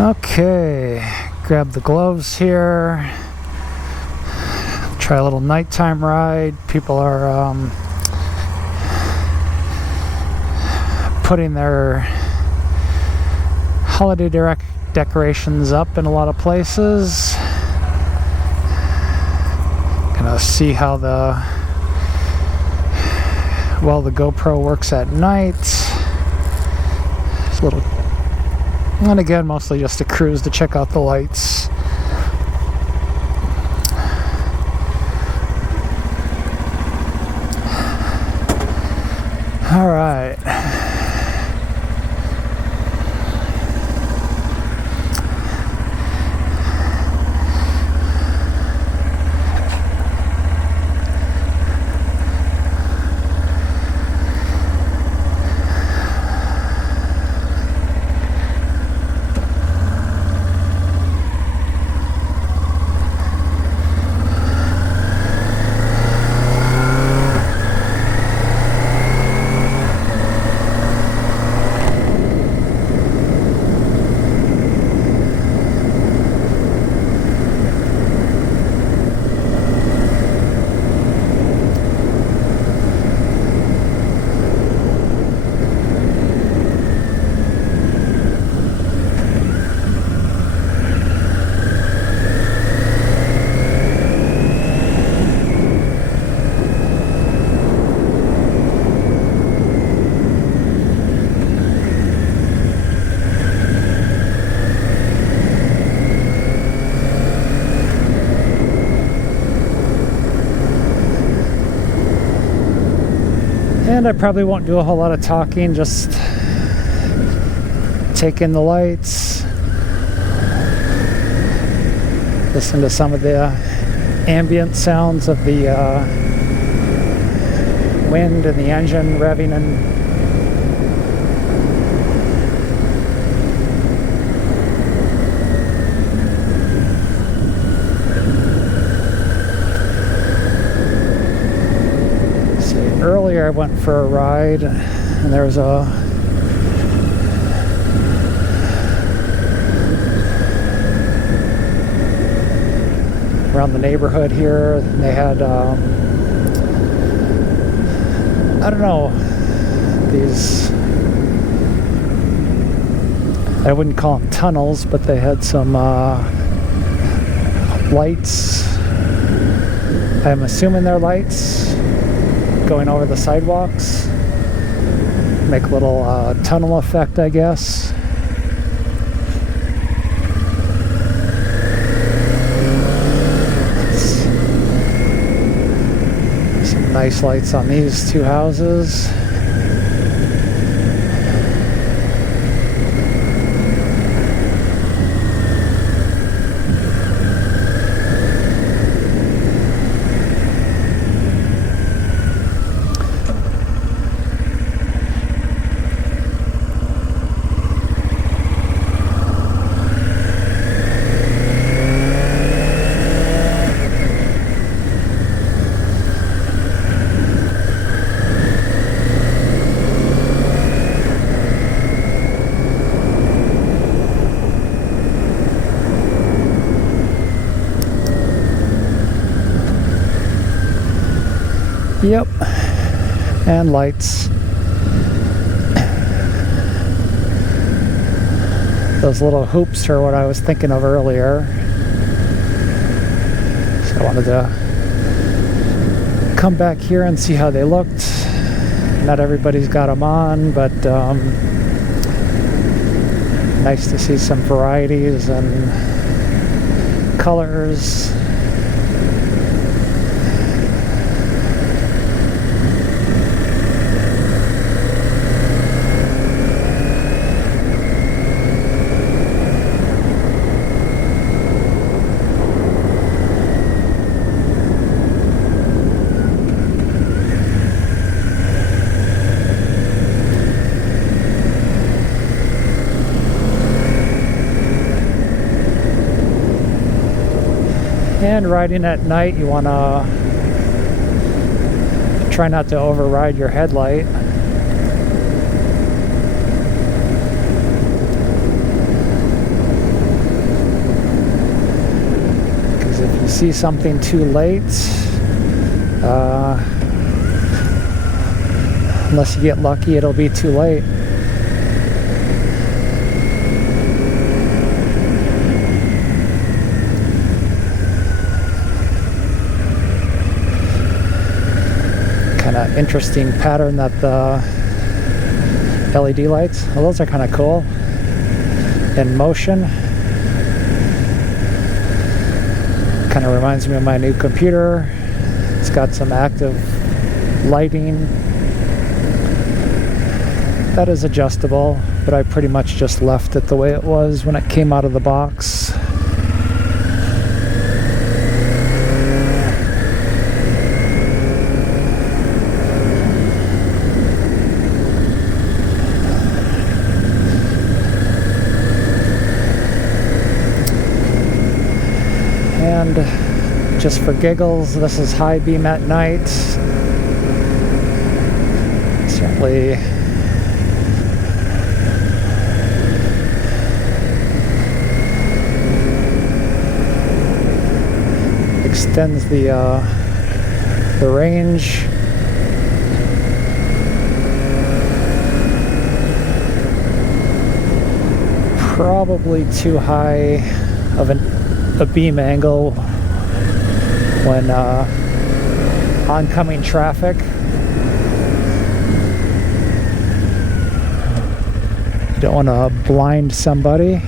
Okay, grab the gloves here. Try a little nighttime ride. People are putting their holiday decorations up in a lot of places. Gonna see how the GoPro works at night. It's a little, and again, mostly just a cruise to check out the lights. All right. And I probably won't do a whole lot of talking, just take in the lights, listen to some of the ambient sounds of the wind and the engine revving and earlier I went for a ride and there was around the neighborhood here, and they had I don't know, these, I wouldn't call them tunnels, but they had some lights. I'm assuming they're lights going over the sidewalks, make a little tunnel effect, I guess. Some nice lights on these two houses. Yep, and lights. Those little hoops are what I was thinking of earlier. So I wanted to come back here and see how they looked. Not everybody's got them on, but nice to see some varieties and colors. And riding at night, you want to try not to override your headlight. see something too late. Unless you get lucky, it'll be too late. Kind of interesting pattern that the LED lights, well, those are kind of cool in motion. Kind of reminds me of my new computer. It's got some active lighting that is adjustable, but I pretty much just left it the way it was when it came out of the box. And just for giggles, this is high beam at night. Certainly extends the range. Probably too high of a beam angle when oncoming traffic. You don't want to blind somebody.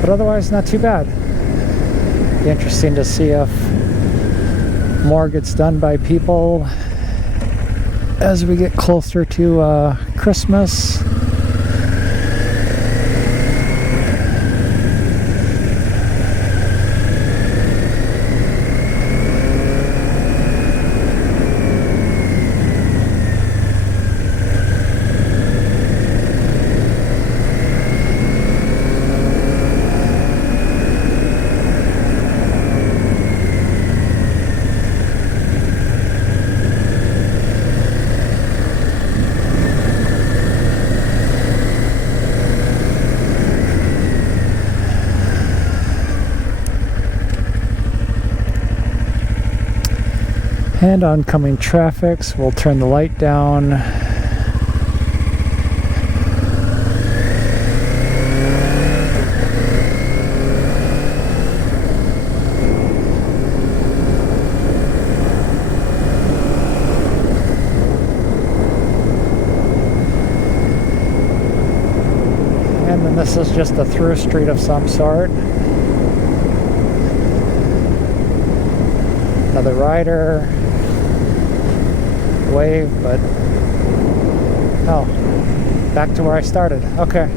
But otherwise, not too bad. Be interesting to see if more gets done by people as we get closer to Christmas. And oncoming traffic, so we'll turn the light down. And then this is just a through street of some sort. Another rider. Wave, but oh, back to where I started. Okay.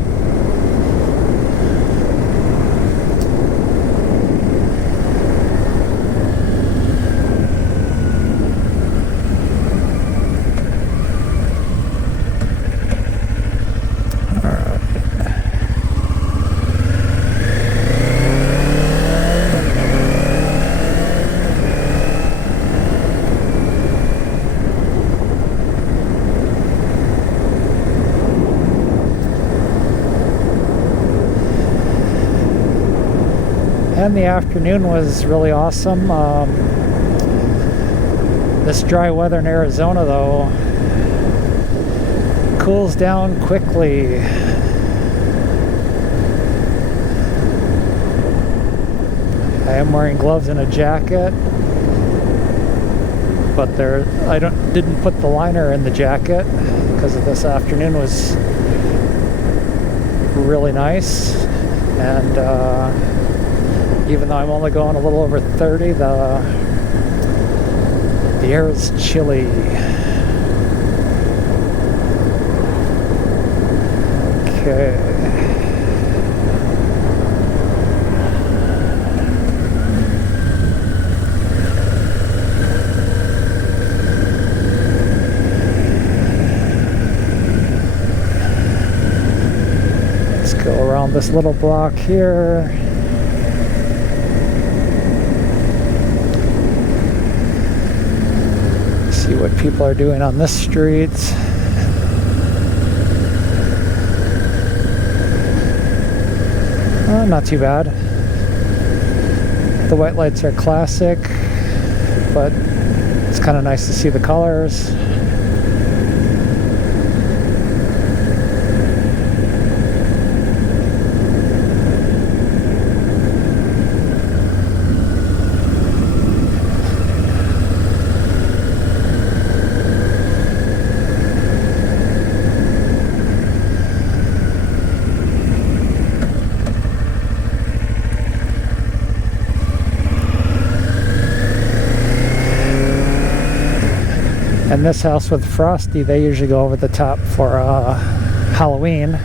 And the afternoon was really awesome. This dry weather in Arizona, though, cools down quickly. I am wearing gloves and a jacket, but I didn't put the liner in the jacket because this afternoon was really nice, and even though I'm only going a little over 30, the air is chilly. Okay. around this little block here. See what people are doing on this street. Not too bad. The white lights are classic, but it's kind of nice to see the colors. And this house with Frosty, they usually go over the top for Halloween. I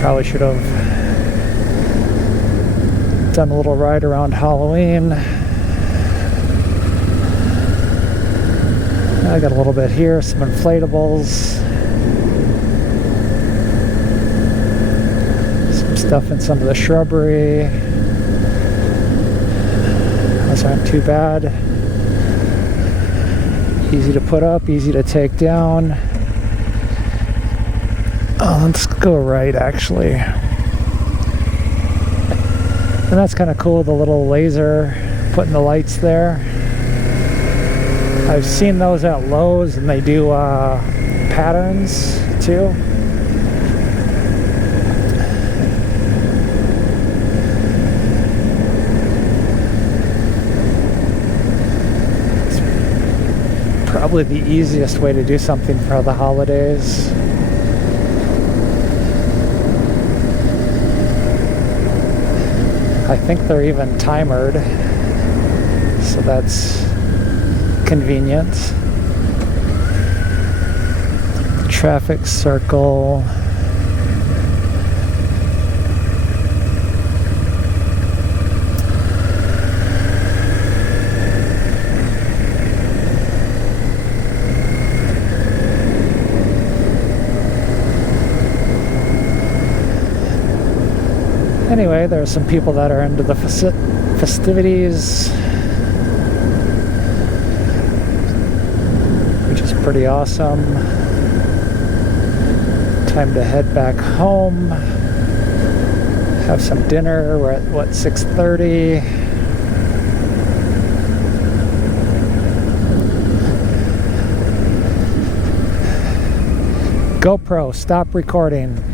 probably should have done a little ride around Halloween. I got a little bit here, some inflatables. Some stuff in some of the shrubbery. Those aren't too bad. Easy to put up, easy to take down. Oh, let's go right, actually. And that's kind of cool, the little laser putting the lights there. I've seen those at Lowe's, and they do patterns too. Probably the easiest way to do something for the holidays. I think they're even timered, so that's convenient. Traffic circle. Anyway, there are some people that are into the festivities, which is pretty awesome. Time to head back home, have some dinner. We're at, what, 6:30? GoPro, stop recording.